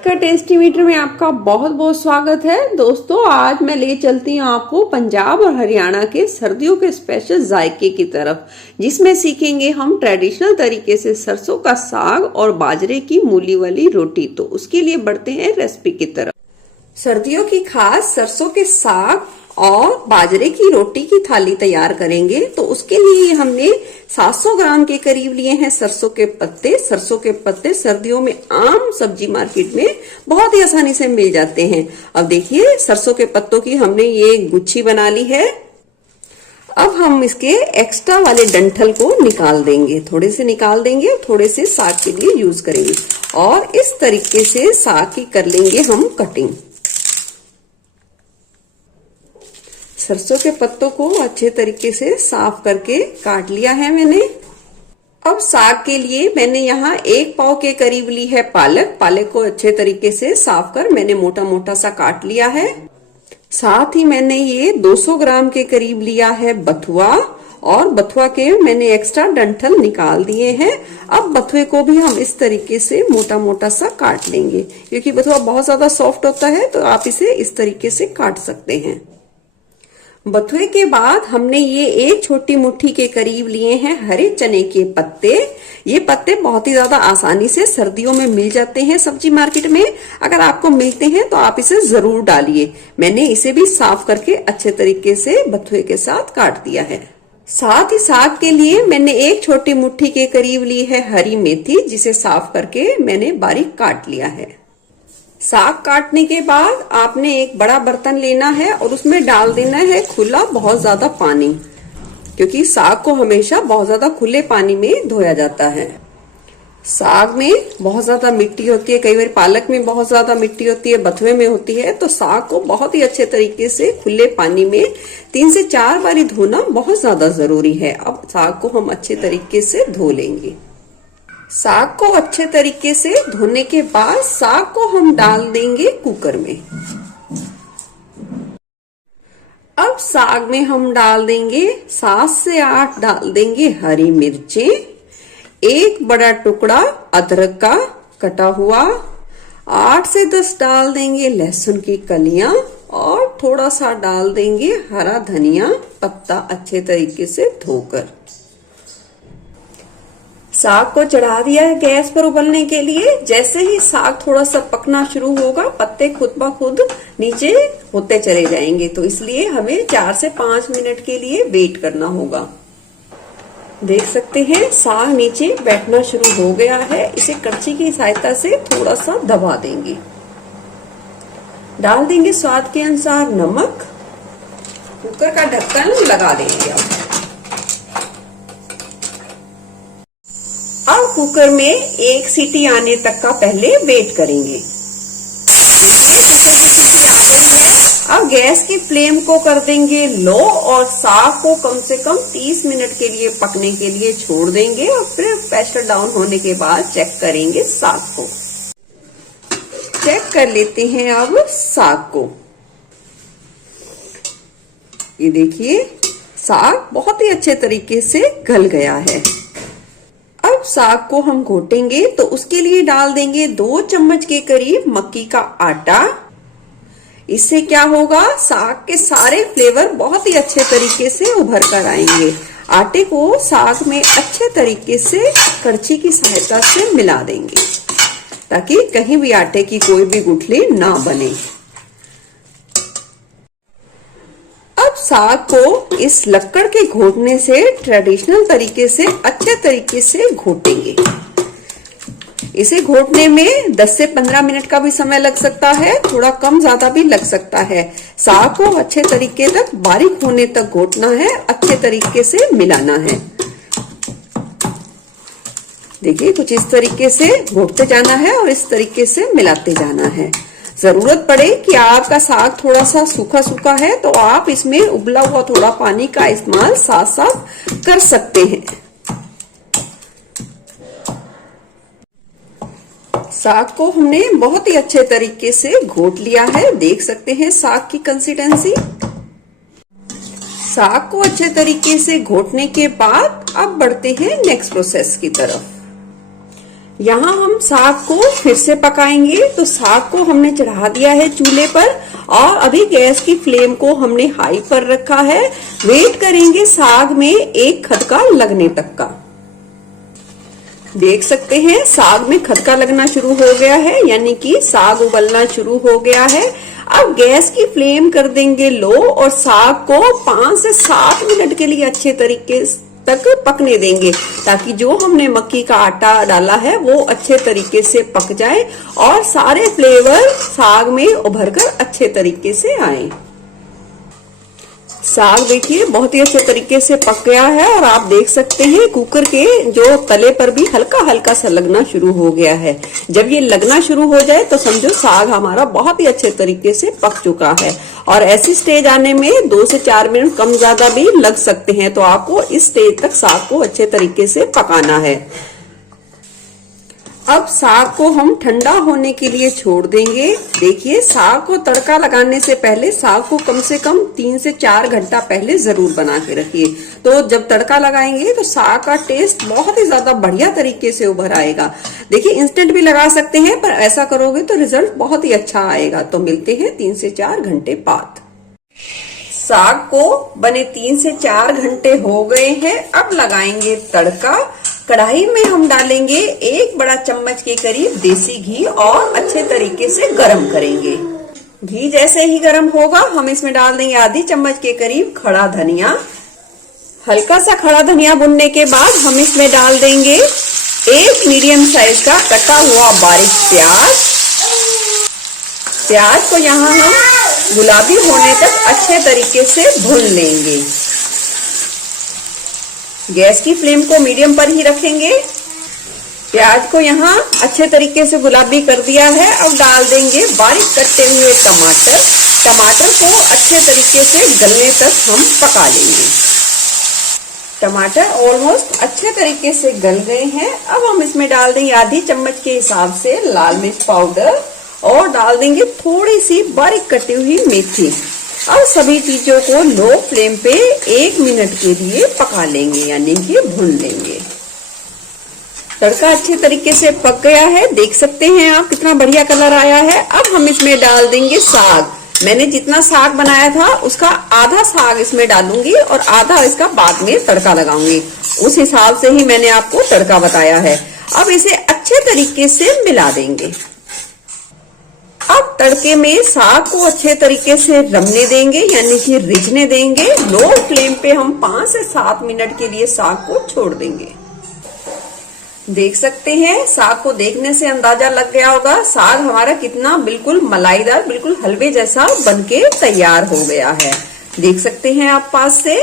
का tasty metre में आपका बहुत बहुत स्वागत है। दोस्तों, आज मैं ले चलती हूँ आपको पंजाब और हरियाणा के सर्दियों के स्पेशल जायके की तरफ, जिसमें सीखेंगे हम ट्रेडिशनल तरीके से सरसों का साग और बाजरे की मूली वाली रोटी। तो उसके लिए बढ़ते हैं रेसिपी की तरफ। सर्दियों की खास सरसों के साग और बाजरे की रोटी की थाली तैयार करेंगे। तो उसके लिए हमने 700 ग्राम के करीब लिए हैं सरसों के पत्ते। सरसों के पत्ते सर्दियों में आम सब्जी मार्केट में बहुत ही आसानी से मिल जाते हैं। अब देखिए, सरसों के पत्तों की हमने ये गुच्छी बना ली है। अब हम इसके एक्स्ट्रा वाले डंठल को निकाल देंगे, थोड़े से निकाल देंगे, थोड़े से साग के लिए यूज करेंगे और इस तरीके से साग की कर लेंगे हम कटिंग। सरसों के पत्तों को अच्छे तरीके से साफ करके काट लिया है मैंने। अब साग के लिए मैंने यहाँ 1 पाव के करीब ली है पालक। पालक को अच्छे तरीके से साफ कर मैंने मोटा मोटा सा काट लिया है। साथ ही मैंने ये 200 ग्राम के करीब लिया है बथुआ, और बथुआ के मैंने एक्स्ट्रा डंठल निकाल दिए हैं। अब बथुए को भी हम इस तरीके से मोटा मोटा सा काट लेंगे, क्योंकि बथुआ बहुत ज्यादा सॉफ्ट होता है, तो आप इसे इस तरीके से काट सकते हैं। बथुए के बाद हमने ये 1 छोटी मुट्ठी के करीब लिए हैं हरे चने के पत्ते। ये पत्ते बहुत ही ज्यादा आसानी से सर्दियों में मिल जाते हैं सब्जी मार्केट में। अगर आपको मिलते हैं तो आप इसे जरूर डालिए। मैंने इसे भी साफ करके अच्छे तरीके से बथुए के साथ काट दिया है। साथ ही साग के लिए मैंने 1 छोटी मुट्ठी के करीब ली है हरी मेथी, जिसे साफ करके मैंने बारीक काट लिया है। साग काटने के बाद आपने एक बड़ा बर्तन लेना है और उसमें डाल देना है खुला बहुत ज्यादा पानी, क्योंकि साग को हमेशा बहुत ज्यादा खुले पानी में धोया जाता है। साग में बहुत ज्यादा मिट्टी होती है, कई बार पालक में बहुत ज्यादा मिट्टी होती है, बथुए में होती है। तो साग को बहुत ही अच्छे तरीके से खुले पानी में 3 से 4 बारी धोना बहुत ज्यादा जरूरी है। अब साग को हम अच्छे तरीके से धो लेंगे। साग को अच्छे तरीके से धोने के बाद साग को हम डाल देंगे कुकर में। अब साग में हम डाल देंगे 7 से 8 डाल देंगे हरी मिर्चें, 1 बड़ा टुकड़ा अदरक का कटा हुआ, 8 से 10 डाल देंगे लहसुन की कलियां और थोड़ा सा डाल देंगे हरा धनिया पत्ता अच्छे तरीके से धोकर। साग को चढ़ा दिया है गैस पर उबलने के लिए। जैसे ही साग थोड़ा सा पकना शुरू होगा, पत्ते खुद ब खुद नीचे होते चले जाएंगे। तो इसलिए हमें 4 से 5 मिनट के लिए वेट करना होगा। देख सकते हैं साग नीचे बैठना शुरू हो गया है। इसे कड़छी की सहायता से थोड़ा सा दबा देंगे। डाल देंगे स्वाद के अनुसार नमक। कुकर का ढक्कन लगा देंगे। अब कुकर में 1 सीटी आने तक का पहले वेट करेंगे। अब गैस की फ्लेम को कर देंगे लो और साग को कम से कम 30 मिनट के लिए पकने के लिए छोड़ देंगे और फिर प्रेशर डाउन होने के बाद चेक करेंगे साग को। चेक कर लेते हैं अब साग को। ये देखिए, साग बहुत ही अच्छे तरीके से गल गया है। अब साग को हम घोटेंगे, तो उसके लिए डाल देंगे 2 चम्मच के करीब मक्की का आटा। इससे क्या होगा, साग के सारे फ्लेवर बहुत ही अच्छे तरीके से उभर कर आएंगे। आटे को साग में अच्छे तरीके से कड़छी की सहायता से मिला देंगे, ताकि कहीं भी आटे की कोई भी गुठली ना बने। अब साग को इस लक्कड़ के घोटने से ट्रेडिशनल तरीके से अच्छे तरीके से घोटेंगे। इसे घोटने में 10 से 15 मिनट का भी समय लग सकता है, थोड़ा कम ज्यादा भी लग सकता है। साग को अच्छे तरीके तक बारीक होने तक घोटना है, अच्छे तरीके से मिलाना है। देखिए, कुछ इस तरीके से घोटते जाना है और इस तरीके से मिलाते जाना है। जरूरत पड़े कि आपका साग थोड़ा सा सूखा सूखा है, तो आप इसमें उबला हुआ थोड़ा पानी का इस्तेमाल साथ साथ कर सकते हैं। साग को हमने बहुत ही अच्छे तरीके से घोट लिया है। देख सकते हैं साग की कंसिस्टेंसी। साग को अच्छे तरीके से घोटने के बाद अब बढ़ते हैं नेक्स्ट प्रोसेस की तरफ। यहाँ हम साग को फिर से पकाएंगे। तो साग को हमने चढ़ा दिया है चूल्हे पर और अभी गैस की फ्लेम को हमने हाई पर रखा है। वेट करेंगे साग में एक खदका लगने तक का। देख सकते हैं साग में खदका लगना शुरू हो गया है, यानी कि साग उबलना शुरू हो गया है। अब गैस की फ्लेम कर देंगे लो और साग को 5 से 7 मिनट के लिए अच्छे तरीके तक पकने देंगे, ताकि जो हमने मक्की का आटा डाला है वो अच्छे तरीके से पक जाए और सारे फ्लेवर साग में उभरकर अच्छे तरीके से आए। साग देखिए बहुत ही अच्छे तरीके से पक गया है और आप देख सकते हैं कुकर के जो तले पर भी हल्का हल्का सा लगना शुरू हो गया है। जब ये लगना शुरू हो जाए तो समझो साग हमारा बहुत ही अच्छे तरीके से पक चुका है। और ऐसी स्टेज आने में 2 से 4 मिनट कम ज्यादा भी लग सकते हैं, तो आपको इस स्टेज तक साग को अच्छे तरीके से पकाना है। अब साग को हम ठंडा होने के लिए छोड़ देंगे। देखिए साग को तड़का लगाने से पहले साग को कम से कम 3 से 4 घंटा पहले जरूर बना के रखिए। तो जब तड़का लगाएंगे तो साग का टेस्ट बहुत ही ज्यादा बढ़िया तरीके से उभर आएगा। देखिए इंस्टेंट भी लगा सकते हैं, पर ऐसा करोगे तो रिजल्ट बहुत ही अच्छा आएगा। तो मिलते हैं 3 से 4 घंटे बाद। साग को बने 3 से 4 घंटे हो गए हैं। अब लगाएंगे तड़का। कढ़ाई में हम डालेंगे 1 बड़ा चम्मच के करीब देसी घी और अच्छे तरीके से गरम करेंगे। घी जैसे ही गरम होगा हम इसमें डाल देंगे आधी चम्मच के करीब खड़ा धनिया। हल्का सा खड़ा धनिया भुनने के बाद हम इसमें डाल देंगे 1 मीडियम साइज का कटा हुआ बारीक प्याज। प्याज को यहाँ हम गुलाबी होने तक अच्छे तरीके से भून लेंगे। गैस की फ्लेम को मीडियम पर ही रखेंगे। प्याज को यहाँ अच्छे तरीके से गुलाबी कर दिया है। अब डाल देंगे बारीक कटे हुए टमाटर। टमाटर को अच्छे तरीके से गलने तक हम पका लेंगे। टमाटर ऑलमोस्ट अच्छे तरीके से गल गए हैं। अब हम इसमें डाल देंगे आधी चम्मच के हिसाब से लाल मिर्च पाउडर और डाल देंगे थोड़ी सी बारीक कटी हुई मेथी। अब सभी चीजों को लो फ्लेम पे 1 मिनट के लिए पका लेंगे, यानी कि भून लेंगे। तड़का अच्छे तरीके से पक गया है। देख सकते हैं आप कितना बढ़िया कलर आया है। अब हम इसमें डाल देंगे साग। मैंने जितना साग बनाया था उसका आधा साग इसमें डालूंगी और आधा इसका बाद में तड़का लगाऊंगी। उस हिसाब से ही मैंने आपको तड़का बताया है। अब इसे अच्छे तरीके से मिला देंगे। अब तड़के में साग को अच्छे तरीके से रमने देंगे, यानी कि रिझने देंगे। लो फ्लेम पे हम 5 से 7 मिनट के लिए साग को छोड़ देंगे। देख सकते हैं साग को देखने से अंदाजा लग गया होगा साग हमारा कितना बिल्कुल मलाईदार, बिल्कुल हलवे जैसा बनके तैयार हो गया है। देख सकते हैं आप पास से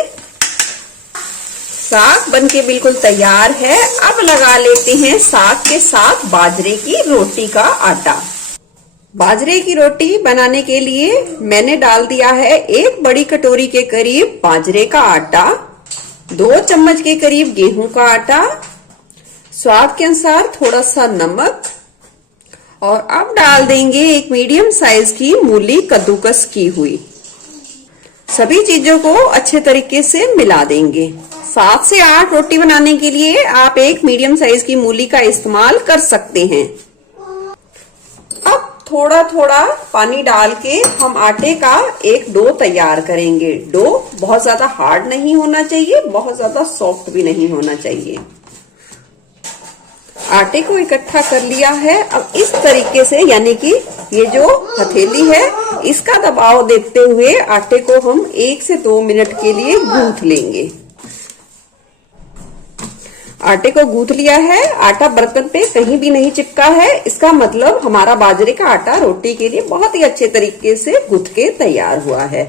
साग बनके बिल्कुल तैयार है। अब लगा लेते हैं साग के साथ बाजरे की रोटी का आटा। बाजरे की रोटी बनाने के लिए मैंने डाल दिया है 1 बड़ी कटोरी के करीब बाजरे का आटा, 2 चम्मच के करीब गेहूं का आटा, स्वाद के अनुसार थोड़ा सा नमक और अब डाल देंगे 1 मीडियम साइज की मूली कद्दूकस की हुई। सभी चीजों को अच्छे तरीके से मिला देंगे। 7 से 8 रोटी बनाने के लिए आप 1 मीडियम साइज की मूली का इस्तेमाल कर सकते हैं। अब थोड़ा थोड़ा पानी डाल के हम आटे का एक डो तैयार करेंगे। डो बहुत ज्यादा हार्ड नहीं होना चाहिए, बहुत ज्यादा सॉफ्ट भी नहीं होना चाहिए। आटे को इकट्ठा कर लिया है। अब इस तरीके से, यानी कि ये जो हथेली है इसका दबाव देते हुए आटे को हम 1 से 2 मिनट के लिए गूंथ लेंगे। आटे को गूंथ लिया है। आटा बर्तन पे कहीं भी नहीं चिपका है। इसका मतलब हमारा बाजरे का आटा रोटी के लिए बहुत ही अच्छे तरीके से गूंथ के तैयार हुआ है।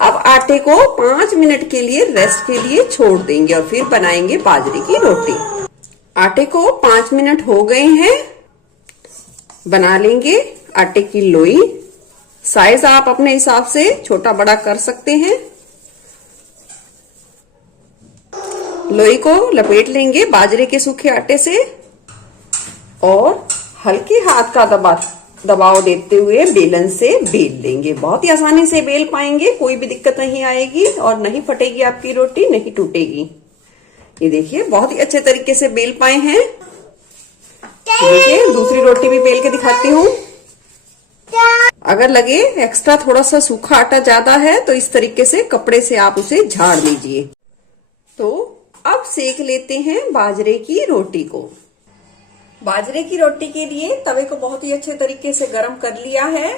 अब आटे को 5 मिनट के लिए रेस्ट के लिए छोड़ देंगे और फिर बनाएंगे बाजरे की रोटी। आटे को 5 मिनट हो गए हैं। बना लेंगे आटे की लोई। साइज आप अपने हिसाब से छोटा बड़ा कर सकते हैं। लोई को लपेट लेंगे बाजरे के सूखे आटे से और हल्के हाथ का दबाव देते हुए बेलन से बेल लेंगे। बहुत ही आसानी से बेल पाएंगे, कोई भी दिक्कत नहीं आएगी और नहीं फटेगी आपकी रोटी, नहीं टूटेगी। ये देखिए बहुत ही अच्छे तरीके से बेल पाए हैं। देखिए दूसरी रोटी भी बेल के दिखाती हूँ। अगर लगे एक्स्ट्रा थोड़ा सा सूखा आटा ज्यादा है तो इस तरीके से कपड़े से आप उसे झाड़ लीजिए। तो अब सेक लेते हैं बाजरे की रोटी को। बाजरे की रोटी के लिए तवे को बहुत ही अच्छे तरीके से गर्म कर लिया है।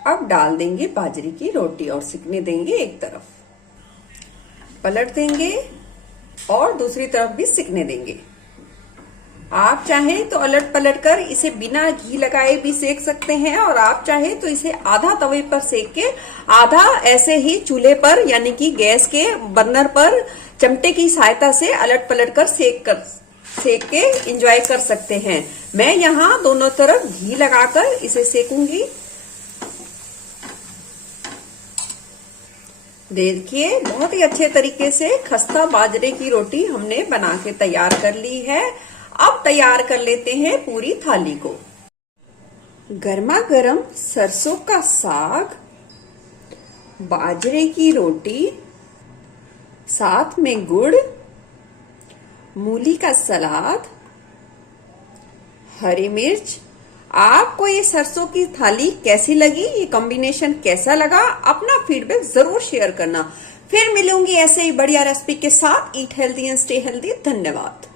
अब डाल देंगे बाजरे की रोटी और सिकने देंगे एक तरफ, पलट देंगे और दूसरी तरफ भी सिकने देंगे। आप चाहें तो अलट पलट कर इसे बिना घी लगाए भी सेक सकते हैं और आप चाहें तो इसे आधा तवे पर सेक के आधा ऐसे ही चूल्हे पर यानी कि गैस के बर्नर पर चमटे की सहायता से अलट पलट कर सेक के एंजॉय कर सकते हैं। मैं यहाँ दोनों तरफ घी लगाकर इसे सेकूंगी। देखिए बहुत ही अच्छे तरीके से खस्ता बाजरे की रोटी हमने बना के तैयार कर ली है। अब तैयार कर लेते हैं पूरी थाली को। गर्मा गर्म सरसों का साग, बाजरे की रोटी, साथ में गुड़, मूली का सलाद, हरी मिर्च। आपको ये सरसों की थाली कैसी लगी, ये कॉम्बिनेशन कैसा लगा, अपना फीडबैक जरूर शेयर करना। फिर मिलूंगी ऐसे ही बढ़िया रेसिपी के साथ। Eat healthy and stay healthy. धन्यवाद।